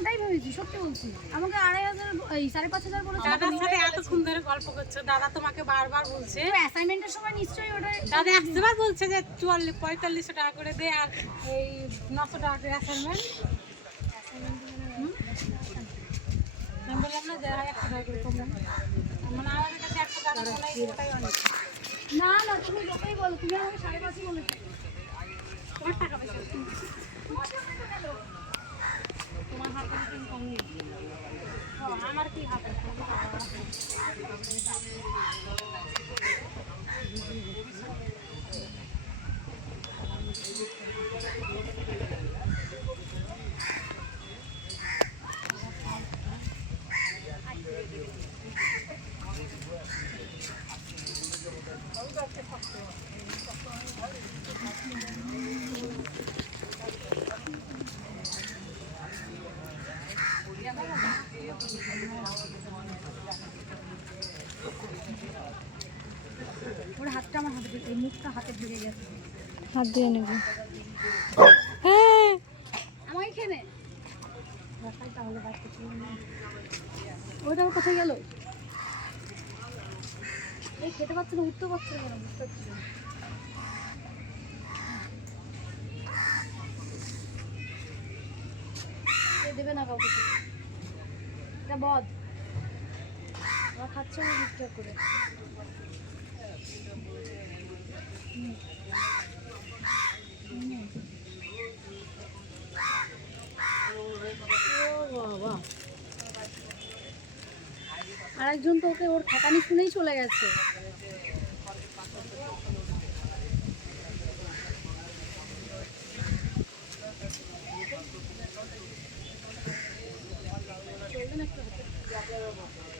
ওটাই ভেবেছি, সত্যি বলছি। আমাকে 2500 এই 5500 বলেছে। দাদার সাথে এতক্ষণ ধরে গল্প করছো, দাদা তোমাকে বারবার বলছে অ্যাসাইনমেন্টের সময় নিশ্চয়ই ওটা দাদা একবার বলছে যে 4500 টাকা করে দে আর এই 900 টাকা করে অ্যাসাইনমেন্ট। আমি বললাম না যে 100 টাকা করে কমলাম, মানে আমাদের কাছে 100 টাকা মনে হয় ওটাই অনেক। না না, তুমি যতই বলো, তুমি আমাকে 5.5 বলেছো। তোমার টাকা পয়সা তোমার জন্য তো গেল। তোমার হাতে ইনকাম নেই, আমার কি হাতে ওর হাতটা আমার হাতে ঢুকে, মুখটা হাতে ঢুকে গেছে। হাত দিয়ে নেবে। আমাকে খেয়ে নে। ওইটা আবার কোথায় গেল? এই খেতে পারছে না, উঠতে পারছে না, বুঝতে পারছি না। দেবে না কাউকে কিছু। এটা বদ আমার খাচ্ছে না ঠিকঠাক করে। আরেকজন তো ওকে ওর ঠেকানি শুনেই চলে গেছে। চলবে না একটু হাতে।